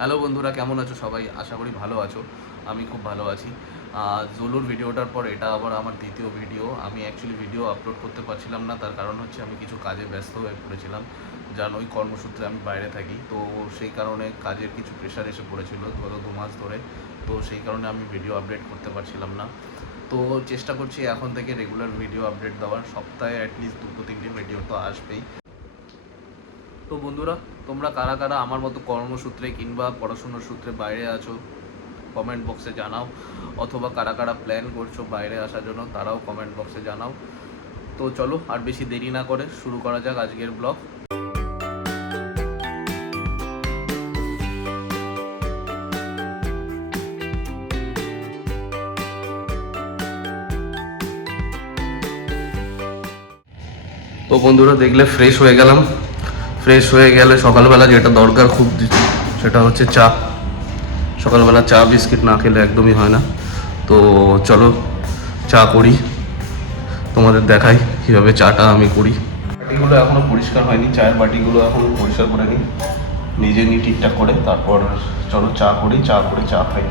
Hello বন্ধুরা, কেমন আছো সবাই? আশা করি ভালো আছো। আমি খুব ভালো আছি। জোলোর ভিডিওটার পর এটা আবার আমার দ্বিতীয় ভিডিও। আমি অ্যাকচুয়ালি ভিডিও আপলোড করতে পারছিলাম না, তার কারণ হচ্ছে আমি কিছু কাজে ব্যস্ত হয়ে পড়েছিলাম। জানোই কর্মসূত্রে আমি বাইরে থাকি, তো সেই কারণে কাজের কিছু প্রেশার এসে পড়েছিল গত 2 মাস ধরে। তো সেই কারণে আমি ভিডিও আপডেট করতে পারছিলাম না। তো চেষ্টা করছি এখন থেকে রেগুলার ভিডিও আপডেট দেওয়ার। সপ্তাহে অ্যাটলিস্ট 2-3টে ভিডিও তো আসবেই। তো বন্ধুরা, তোমরা কারা কারা আমার মতো কর্মসূত্রে কিংবা পড়াশোনার সূত্রে বাইরে আছো কমেন্ট বক্সে জানাও, অথবা কারা কারা প্ল্যান করছো বাইরে আসার জন্য তারাও কমেন্ট বক্সে জানাও। তো চলো আর বেশি দেরি না করে শুরু করা যাক আজকের ব্লগ। তো বন্ধুরা, দেখলে ফ্রেশ হয়ে গেলাম। ফ্রেশ হয়ে গেলে সকালবেলা যেটা দরকার খুব, সেটা হচ্ছে চা। সকালবেলা চা বিস্কিট না খেলে একদমই হয় না। তো চলো চা করি, তোমাদের দেখাই কীভাবে চাটা আমি করি। বাটিগুলো এখনও পরিষ্কার হয়নি, চায়ের বাটিগুলো এখনও পরিষ্কার করে নিই, নিজে নিই ঠিকঠাক করে। তারপর চলো চা করি, চা করে চা খাই।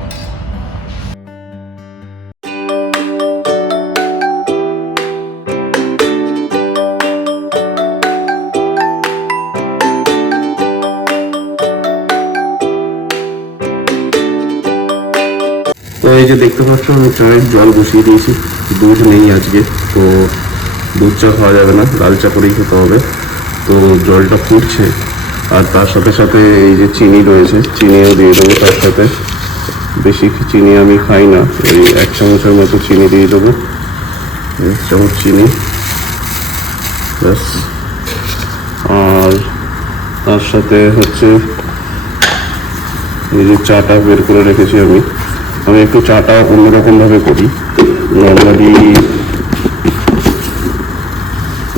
তো এই যে দেখতে পাচ্ছ, আমি চায়ের জল বসিয়ে দিয়েছি। দুধ নেই আজকে, তো দুধ চা খাওয়া যাবে না, লাল চা করেই খেতে হবে। তো জলটা ফুটছে, আর তার সাথে সাথে এই যে চিনি রয়েছে, চিনিও দিয়ে দেবো তার সাথে। বেশি চিনি আমি খাই না, এই 1 চামচের মতো চিনি দিয়ে দেবো। 1 চামচ চিনি ব্যাস। আর তার সাথে হচ্ছে এই যে চাটা বের করে রেখেছি আমি। আমি একটু চাটা অন্যরকমভাবে করি। নর্মালি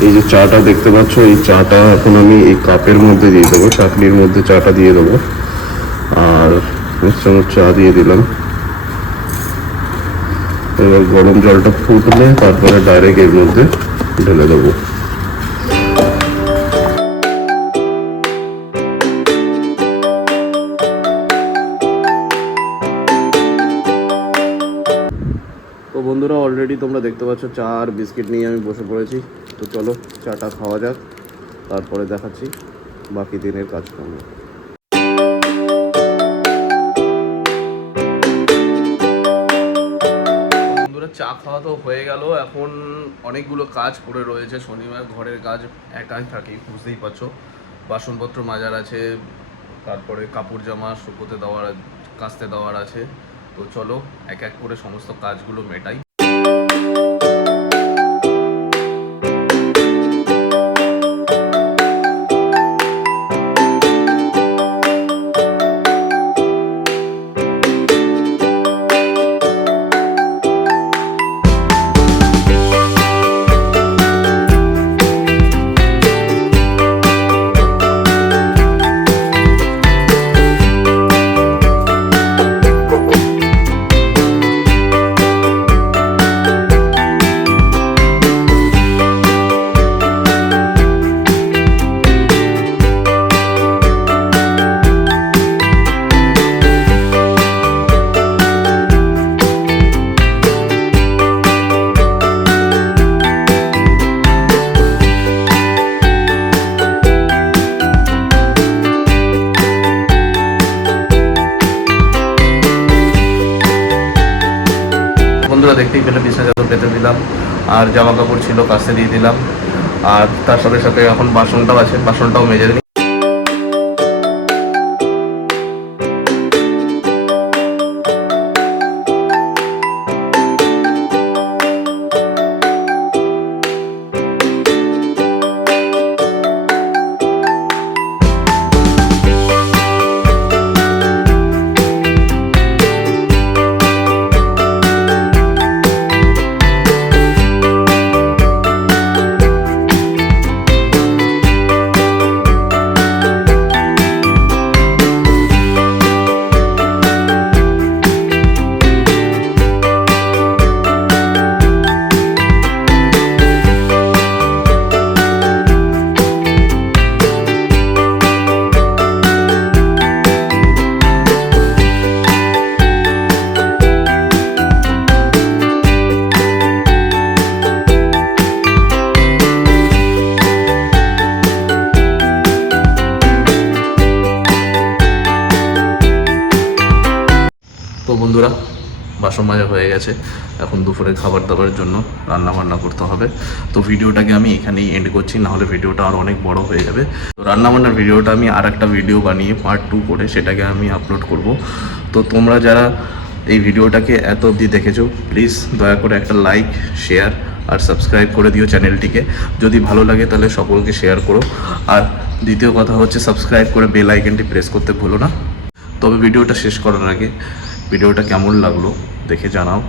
এই যে চাটা দেখতে পাচ্ছ, এই চাটা এখন আমি এই কাপের মধ্যে দিয়ে দেবো, চাকলির মধ্যে চাটা দিয়ে দেবো। আর 1 চামচ চা দিয়ে দিলাম। এবার গরম জলটা ফুটলে তারপরে ডাইরেক্ট এর মধ্যে ঢেলে দেবো। তো বন্ধুরা, অলরেডি তোমরা দেখতে পাচ্ছ চা আর বিস্কিট নিয়ে আমি বসে পড়েছি। তো চলো চাটা খাওয়া যাক, তারপরে দেখাচ্ছি বাকি দিনের কাজকর্ম। বন্ধুরা, চা খাওয়া তো হয়ে গেল। এখন অনেকগুলো কাজ পড়ে রয়েছে। শনিবার ঘরের কাজ একাই থাকি, বুঝতেই পারছো। বাসনপত্র মাজার আছে, তারপরে কাপড় জামা শুকোতে দেওয়ার, কাচতে দেওয়ার আছে। তো চলো এক এক করে সমস্ত কাজগুলো মেটাই। বন্ধুরা, দেখতেই পেলে বিছানা চাদর পেতে দিলাম, আর জামা কাপড় ছিল কাচতে দিয়ে দিলাম। আর তার সাথে সাথে এখন বাসনটাও আছে, বাসনটাও মেজে নিই। বন্ধুরা, বাসন মাজা হয়ে গেছে, এখন দুপুরে খাবার দাবারের জন্য রান্না বান্না করতে হবে। তো ভিডিওটাকে আমি এখানেই এন্ড করছি, নাহলে ভিডিওটা আর অনেক বড় হয়ে যাবে। তো রান্নাবান্নার ভিডিওটা আমি আর একটা ভিডিও বানিয়ে পার্ট 2 করে সেটাকে আমি আপলোড করব। তো তোমরা যারা এই ভিডিওটাকে এত অবধি দেখেছো, প্লিজ দয়া করে একটা লাইক, শেয়ার আর সাবস্ক্রাইব করে দিও চ্যানেলটিকে। যদি ভালো লাগে তাহলে সকলকে শেয়ার করো। আর দ্বিতীয় কথা হচ্ছে, সাবস্ক্রাইব করে বেল আইকনটি প্রেস করতে ভুলো না। তবে ভিডিওটা শেষ করার আগে ভিডিওটা কেমন লাগলো দেখে জানাও।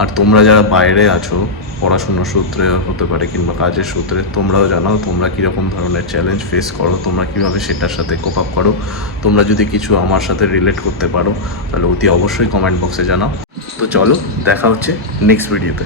আর তোমরা যারা বাইরে আছো, পড়াশোনার সূত্রে হতে পারে কিংবা কাজের সূত্রে, তোমরাও জানাও তোমরা কীরকম ধরনের চ্যালেঞ্জ ফেস করো, তোমরা কীভাবে সেটার সাথে কোপ আপ করো। তোমরা যদি কিছু আমার সাথে রিলেট করতে পারো তাহলে অতি অবশ্যই কমেন্ট বক্সে জানাও। তো চলো, দেখা হচ্ছে নেক্সট ভিডিওতে।